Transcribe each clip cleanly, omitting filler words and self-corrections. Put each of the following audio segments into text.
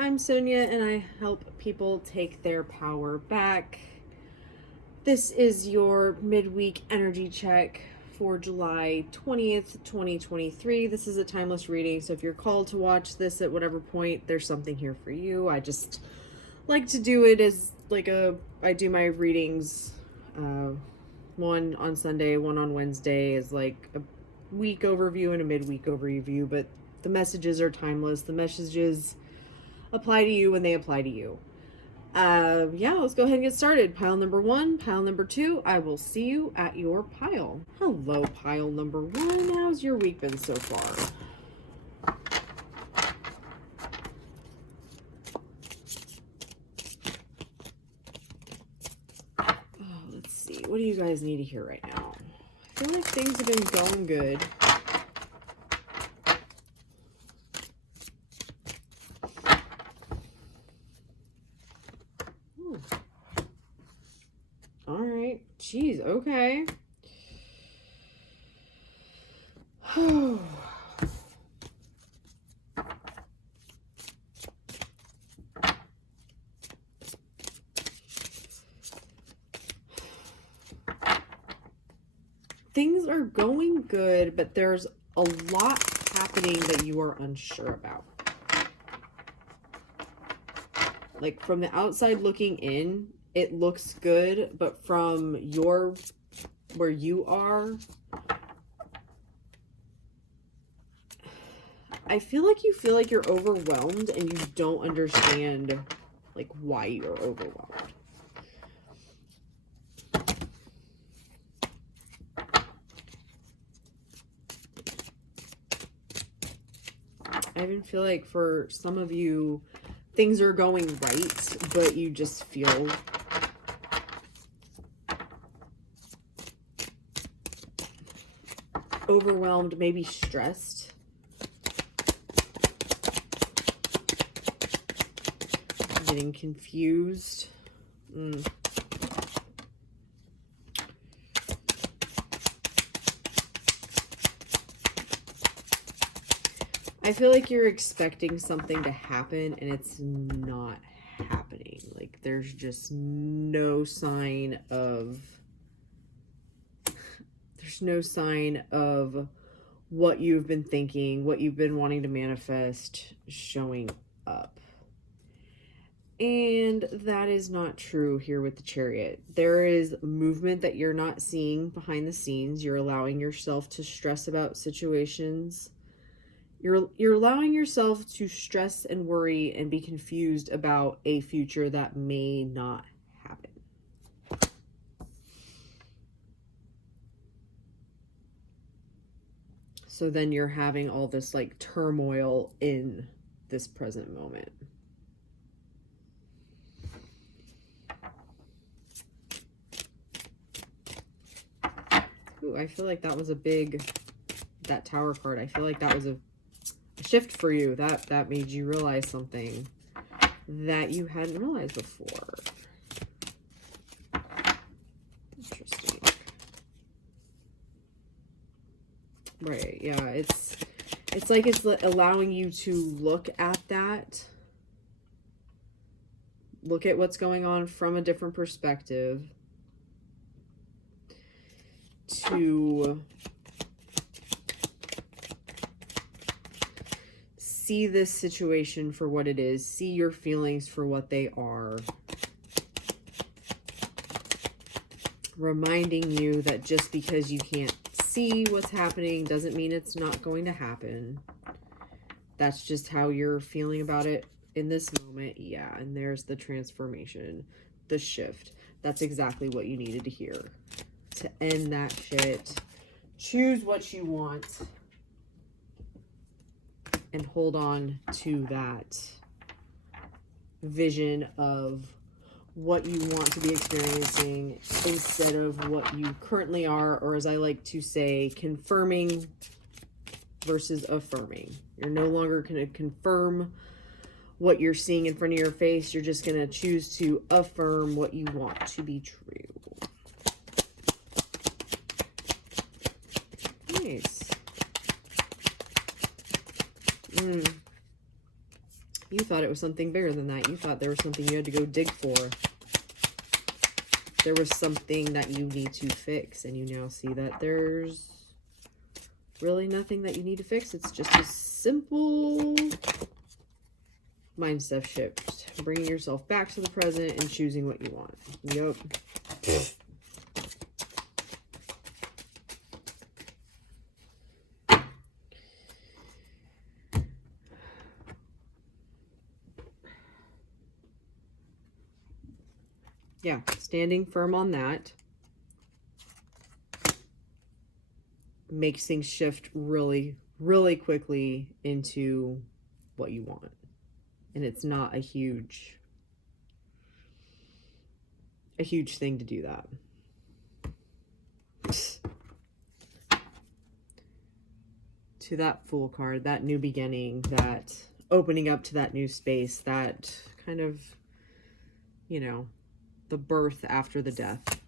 I'm Sonia and I help people take their power back. This is your midweek energy check for July 20th, 2023. This is a timeless reading, so if you're called to watch this at whatever point, there's something here for you. I just like to do it as I do my readings, one on Sunday, one on Wednesday, as like a week overview and a midweek overview, but the messages are timeless. The messages apply to you when they apply to you. Let's go ahead and get started. Pile number 1, pile number 2. I will see you at your pile. Hello, pile number 1. How's your week been so far? Let's see. What do you guys need to hear right now? I feel like things have been going good. All right. Jeez, okay. Things are going good, but there's a lot happening that you are unsure about. Like, from the outside looking in, it looks good, but from where you are, I feel like you're overwhelmed and you don't understand like why you're overwhelmed. I even feel like for some of you, things are going right, but you just feel overwhelmed, maybe stressed. Getting confused. I feel like you're expecting something to happen and it's not happening. Like, there's just no sign of what you've been thinking, what you've been wanting to manifest showing up. And that is not true here with the Chariot. There is movement that you're not seeing behind the scenes. You're allowing yourself to stress about situations. You're allowing yourself to stress and worry and be confused about a future that may not happen. So then you're having all this like turmoil in this present moment. Ooh, I feel like that was that Tower card. I feel like that was a shift for you. That made you realize something that you hadn't realized before. Interesting. Right, yeah, it's like it's allowing you to look at that. Look at what's going on from a different perspective. To see this situation for what it is. See your feelings for what they are. Reminding you that just because you can't see what's happening doesn't mean it's not going to happen. That's just how you're feeling about it in this moment. Yeah, and there's the transformation, the shift. That's exactly what you needed to hear. To end that shit. Choose what you want. And hold on to that vision of what you want to be experiencing instead of what you currently are, or as I like to say, confirming versus affirming. You're no longer going to confirm what you're seeing in front of your face. You're just going to choose to affirm what you want to be true. Nice. You thought it was something bigger than that. You thought there was something you had to go dig for. There was something that you need to fix, and you now see that there's really nothing that you need to fix. It's just a simple mindset shift. Bringing yourself back to the present and choosing what you want. Yep. Yeah, standing firm on that makes things shift really, really quickly into what you want. And it's not a huge thing to do that. To that Fool card, that new beginning, that opening up to that new space, that kind of, you know, the birth after the death.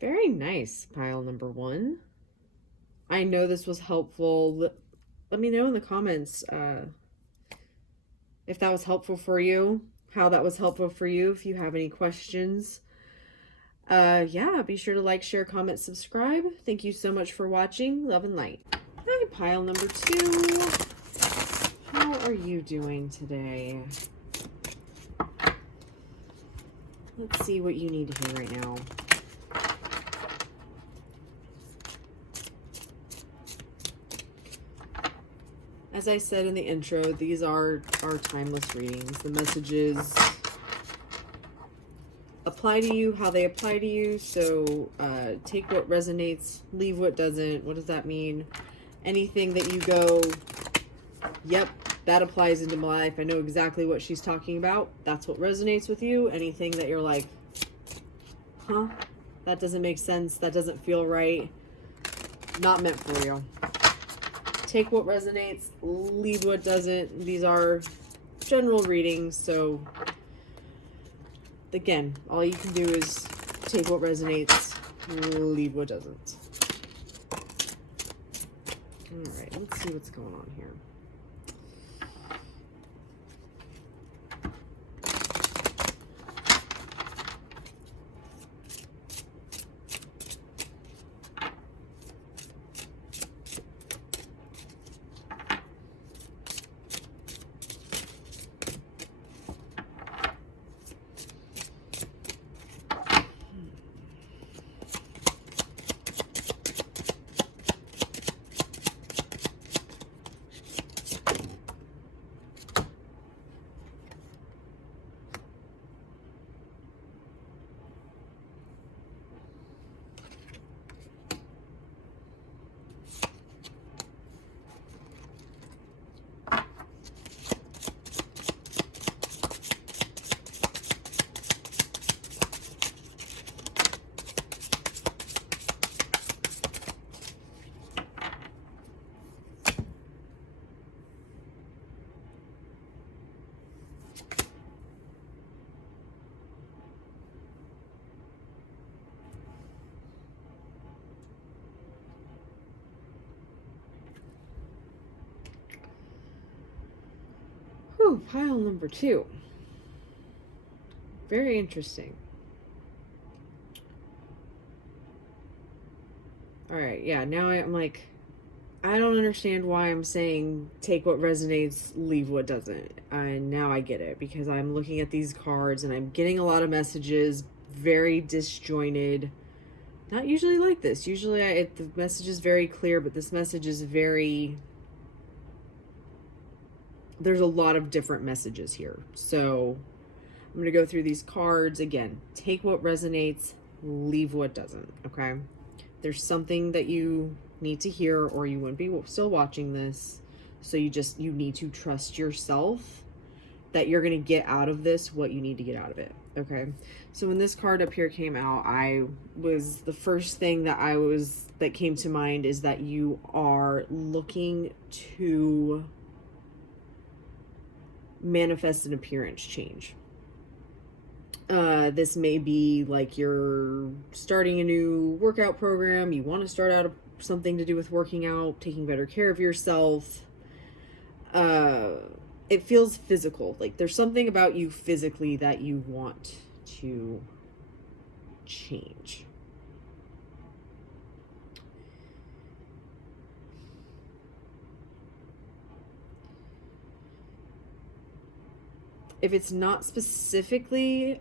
Very nice, pile number 1. I know this was helpful. Let me know in the comments if that was helpful for you, how that was helpful for you, if you have any questions. Yeah, be sure to like, share, comment, subscribe. Thank you so much for watching. Love and light. Hi, pile number 2. How are you doing today? Let's see what you need to hear right now. As I said in the intro, these are timeless readings. The messages apply to you how they apply to you. So take what resonates, leave what doesn't. What does that mean? Anything that you go, yep, that applies into my life. I know exactly what she's talking about. That's what resonates with you. Anything that you're like, huh? That doesn't make sense. That doesn't feel right. Not meant for you. Take what resonates, leave what doesn't. These are general readings, so again, all you can do is take what resonates, leave what doesn't. All right, let's see what's going on here. Whew, pile number 2. Very interesting. Alright, yeah, now I'm like, I don't understand why I'm saying take what resonates, leave what doesn't. And now I get it, because I'm looking at these cards and I'm getting a lot of messages, very disjointed. Not usually like this. Usually the message is very clear, but this message is very... There's a lot of different messages here. So I'm going to go through these cards again. Take what resonates, leave what doesn't, okay? There's something that you need to hear or you wouldn't be still watching this. So you need to trust yourself that you're going to get out of this what you need to get out of it, okay? So when this card up here came out, the first thing that came to mind is that you are looking to manifest an appearance change. This may be like you're starting a new workout program. You want to start out something to do with working out, taking better care of yourself. it feels physical. Like there's something about you physically that you want to change. If it's not specifically,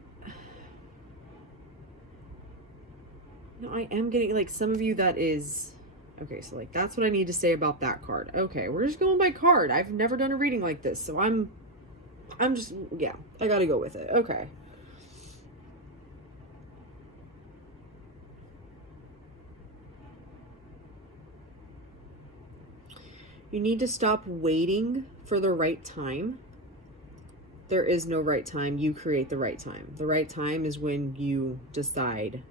no, I am getting like some of you that is, okay, so like that's what I need to say about that card. Okay, we're just going by card. I've never done a reading like this, so I'm just, yeah, I gotta go with it. Okay. You need to stop waiting for the right time. There is no right time. You create the right time. The right time is when you decide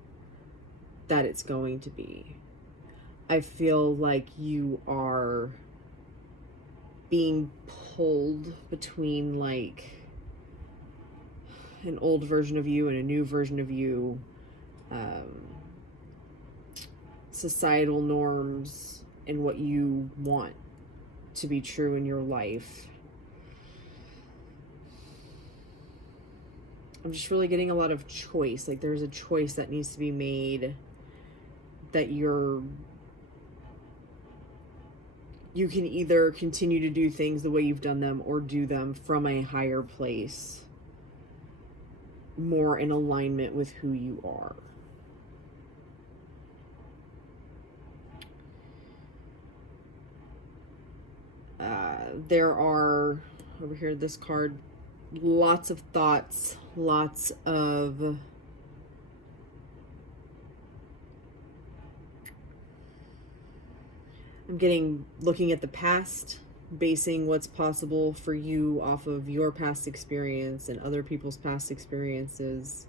that it's going to be. I feel like you are being pulled between like an old version of you and a new version of you, societal norms and what you want to be true in your life. I'm just really getting a lot of choice. Like there's a choice that needs to be made, that you can either continue to do things the way you've done them or do them from a higher place, more in alignment with who you are. There are, over here, this card, lots of thoughts, lots of looking at the past, basing what's possible for you off of your past experience and other people's past experiences.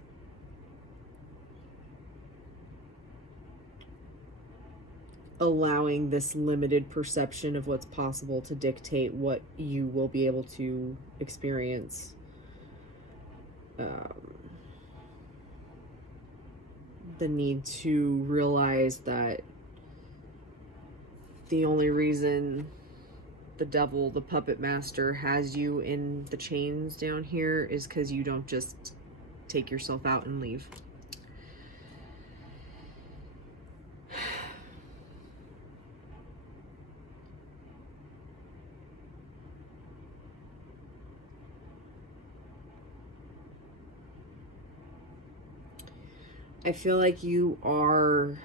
Allowing this limited perception of what's possible to dictate what you will be able to experience. The need to realize that the only reason the devil, the puppet master, has you in the chains down here is because you don't just take yourself out and leave. I feel like you are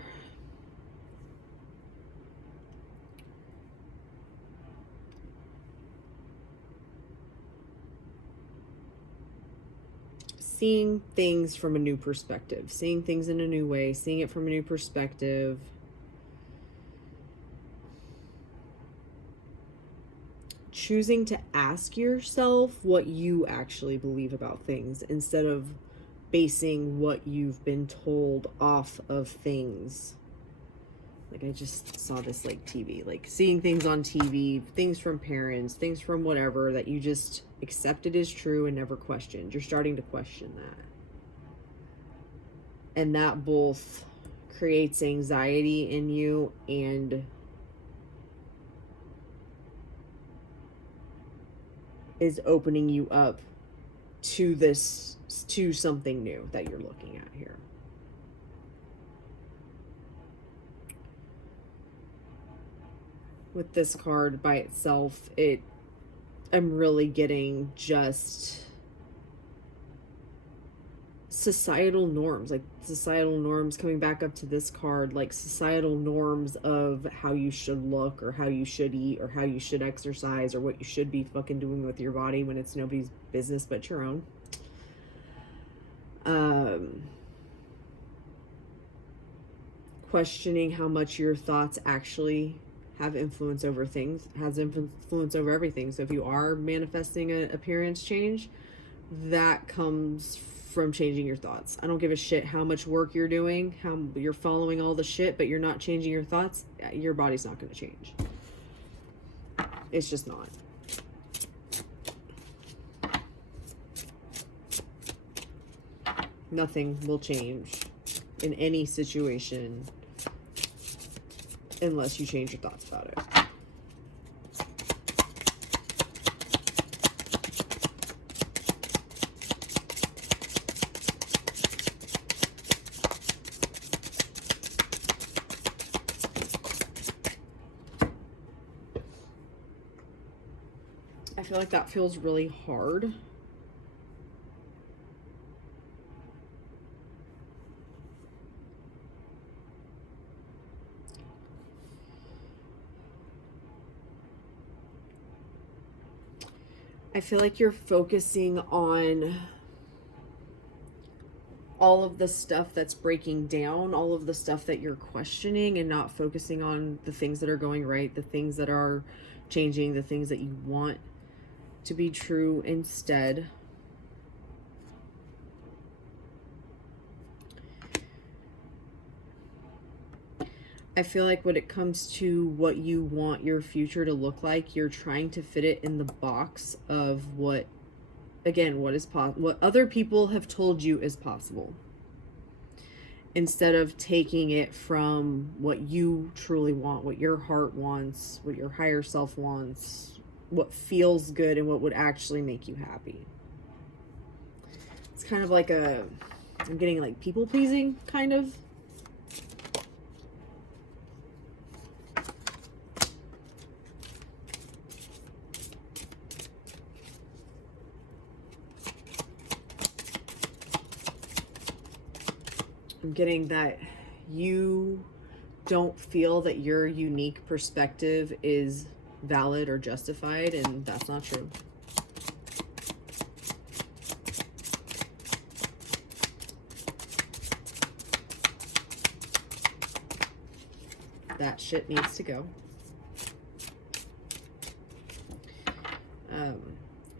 seeing things from a new perspective, seeing things in a new way, seeing it from a new perspective. Choosing to ask yourself what you actually believe about things instead of basing what you've been told off of things. Like I just saw this like TV, like seeing things on TV, things from parents, things from whatever that you just accepted as true and never questioned. You're starting to question that. And that both creates anxiety in you and is opening you up to something new that you're looking at here. With this card by itself, I'm really getting just societal norms, like societal norms coming back up to this card, like societal norms of how you should look or how you should eat or how you should exercise or what you should be fucking doing with your body when it's nobody's business but your own. Questioning how much your thoughts actually have influence over things, has influence over everything. So if you are manifesting an appearance change, that comes from changing your thoughts. I don't give a shit how much work you're doing, how you're following all the shit, but you're not changing your thoughts, your body's not going to change. It's just not. Nothing will change in any situation unless you change your thoughts about it. feel like that feels really hard. I feel like you're focusing on all of the stuff that's breaking down, all of the stuff that you're questioning, and not focusing on the things that are going right, the things that are changing, the things that you want to be true instead. I feel like when it comes to what you want your future to look like, you're trying to fit it in the box of what, again, what other people have told you is possible, instead of taking it from what you truly want, what your heart wants, what your higher self wants, what feels good, and what would actually make you happy. It's kind of like I'm getting like people pleasing, kind of. I'm getting that you don't feel that your unique perspective is valid or justified, and that's not true. That shit needs to go.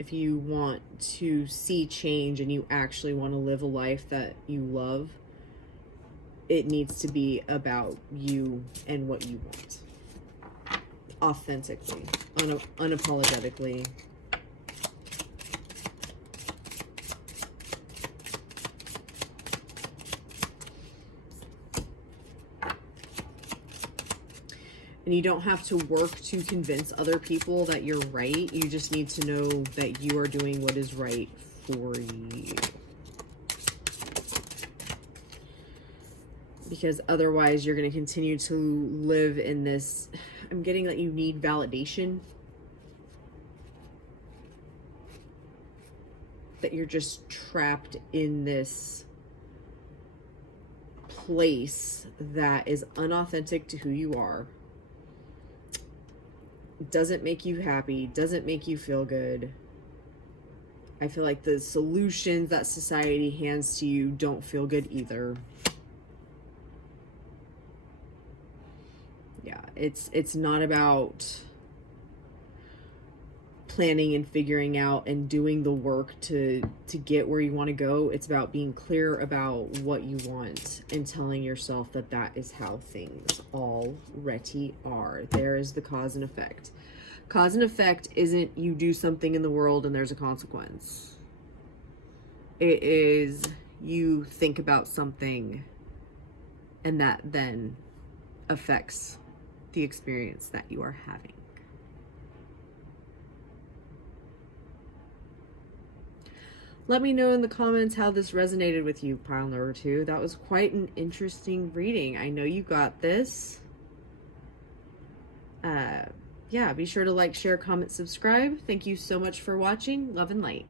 If you want to see change and you actually want to live a life that you love, it needs to be about you and what you want. Authentically, unapologetically. And you don't have to work to convince other people that you're right. You just need to know that you are doing what is right for you. Because otherwise you're going to continue to live in this, I'm getting that you need validation. That you're just trapped in this place that is unauthentic to who you are. Doesn't make you happy, doesn't make you feel good. I feel like the solutions that society hands to you don't feel good either. Yeah, it's not about planning and figuring out and doing the work to get where you want to go. It's about being clear about what you want and telling yourself that that is how things already are. There is the cause and effect. Cause and effect isn't you do something in the world and there's a consequence. It is you think about something and that then affects the experience that you are having. Let me know in the comments how this resonated with you, pile number 2. That was quite an interesting reading. I know you got this. Yeah, be sure to like, share, comment, subscribe. Thank you so much for watching. Love and light.